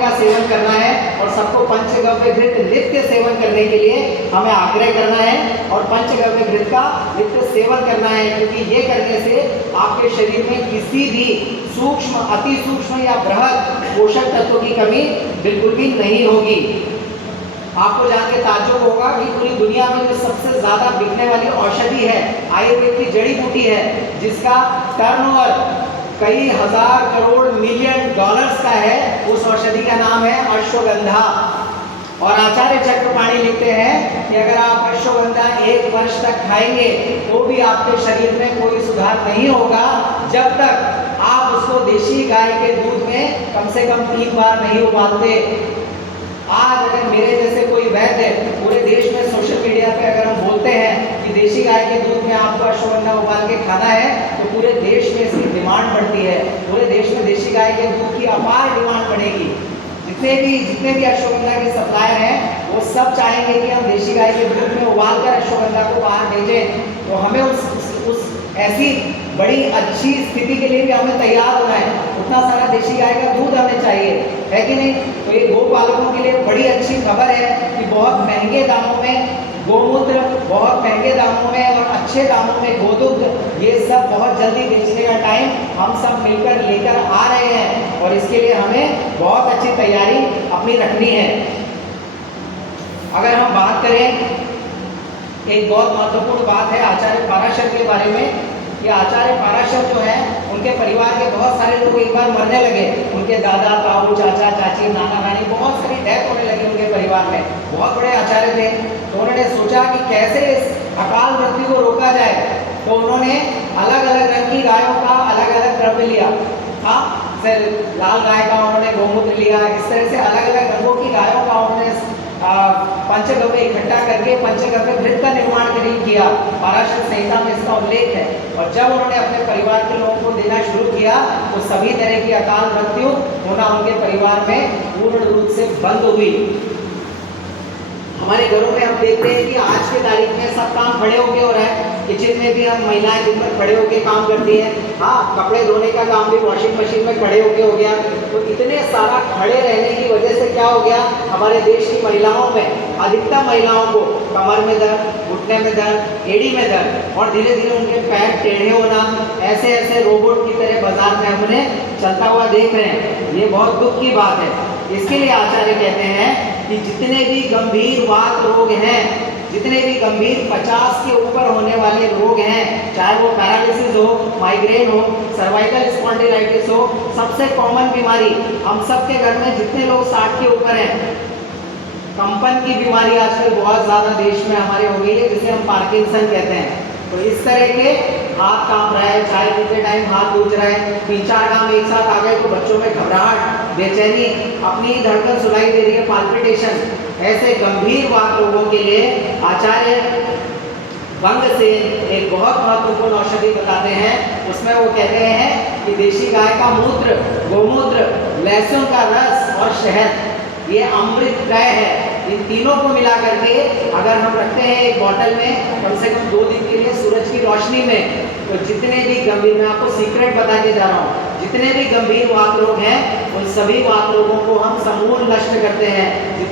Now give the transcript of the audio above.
का सेवन करना है और सबको पंचगव्य घृत नित्य सेवन करने के लिए हमें आग्रह करना है और पंचगव्य घृत का नित्य सेवन करना है, क्योंकि ये करने से आपके शरीर में किसी भी सूक्ष्म, अति सूक्ष्म या बृहद पोषक तत्वों की कमी बिल्कुल भी नहीं होगी। आपको जान के ताज्जुब होगा कि पूरी दुनिया में जो सबसे ज्यादा बिकने वाली औषधि है, आयुर्वेद की जड़ी बूटी है, जिसका टर्नओवर कई हजार करोड़ मिलियन डॉलर्स का है, उस औषधि का नाम है अश्वगंधा। और आचार्य चक्रपाणी लिखते हैं कि अगर आप अश्वगंधा 1 वर्ष तक खाएंगे तो भी आपके शरीर में कोई सुधार नहीं होगा, जब तक आप उसको देशी गाय के दूध में कम से कम 3 बार नहीं उबालते। आज अगर मेरे जैसे कोई वैद्य पूरे देश में सोशल मीडिया पे अगर हम बोलते हैं कि देशी गाय के दूध में आपको अश्वगंधा उबाल के खाना है, तो पूरे देश में इसकी डिमांड बढ़ती है। पूरे देश में देशी गाय के दूध की अपार डिमांड बढ़ेगी। जितने भी अश्वगंधा के सप्लायर हैं वो सब चाहेंगे कि हम देशी गाय के दूध में उबाल कर अश्वगंधा को बाहर भेजें। तो हमें उस ऐसी बड़ी अच्छी स्थिति के लिए भी हमें तैयार होना है। उतना सारा देशी गाय का दूध हमें चाहिए, है कि नहीं? तो ये गोपालकों के लिए बड़ी अच्छी खबर है कि बहुत महंगे दामों में गोमूत्र, बहुत महंगे दामों में और अच्छे दामों में गोदुग्ध, ये सब बहुत जल्दी बेचने का टाइम हम सब मिलकर लेकर आ रहे हैं और इसके लिए हमें बहुत अच्छी तैयारी अपनी रखनी है। अगर हम बात करें, एक बहुत महत्वपूर्ण बात है आचार्य पराशर के बारे में। कि आचार्य पराशर जो है, उनके परिवार के बहुत सारे लोग एक बार मरने लगे। उनके दादा, ताऊ, चाचा, चाची, नाना, नानी, बहुत सारी डेथ होने लगी उनके परिवार में। बहुत बड़े आचार्य थे, तो उन्होंने सोचा कि कैसे इस अकाल मृत्यु को रोका जाए। तो उन्होंने अलग अलग रंग की गायों का अलग अलग द्रव्य लिया। हाँ, फिर लाल गाय का उन्होंने गोमूत्र लिया। इस तरह से अलग अलग रंगों की गायों का उन्होंने पंचगव्य इकट्ठा करके पंचगव्य घृत का निर्माण किया। पराशर संहिता में इसका उल्लेख है। और जब उन्होंने अपने परिवार के लोगों को देना शुरू किया तो सभी तरह की अकाल मृत्यु होना उनके परिवार में पूर्ण रूप से बंद हुई। हमारे घरों में हम देखते हैं कि आज के तारीख में सब काम खड़े होके हो रहा है। किचन में भी हम महिलाएं दिन भर खड़े होके काम करती हैं। हाँ, कपड़े धोने का काम भी वॉशिंग मशीन में खड़े होके हो गया। तो इतने सारा खड़े रहने की वजह से क्या हो गया, हमारे देश की महिलाओं में, अधिकतर महिलाओं को कमर में दर्द, घुटने में दर्द, एड़ी में दर्द और धीरे धीरे उनके पैर टेढ़े होना, ऐसे ऐसे रोबोट की तरह बाजार में हमने चलता हुआ देख रहे हैं। ये बहुत दुख की बात है। इसके लिए आचार्य कहते हैं कि जितने भी गंभीर वात रोग हैं, जितने भी गंभीर 50 के ऊपर होने वाले रोग हैं, चाहे वो पैरालिसिस हो, माइग्रेन हो, सर्वाइकल स्पॉन्डिलाइटिस हो, सबसे कॉमन बीमारी हम सबके घर में जितने लोग 60 के ऊपर हैं, कंपन की बीमारी आजकल बहुत ज़्यादा देश में हमारे हो गई है, जिसे हम पार्किंसन कहते हैं। तो इस तरह के हाथ कांप रहा है, चाय पीते टाइम हाथ सूज रहा है, 3-4 काम एक साथ आ गए तो बच्चों में घबराहट, बेचैनी, अपनी धड़कन सुनाई दे रही है, पाल्पिटेशन, ऐसे गंभीर वात रोगों के लिए आचार्य वंगसेन एक बहुत महत्वपूर्ण औषधि बताते हैं। उसमें वो कहते हैं कि देशी गाय का मूत्र, गोमूत्र, लहसुन का रस और शहद, ये अमृतमय है। इन तीनों को मिला करके अगर हम रखते हैं एक बॉटल में कम से कम 2 दिन के लिए सूरज की रोशनी में, तो जितने भी गंभीर, मैं आपको सीक्रेट बता के जा रहा हूँ, जितने भी गंभीर वात रोग हैं उन सभी वात रोगों को हम समूल नष्ट करते हैं। जितने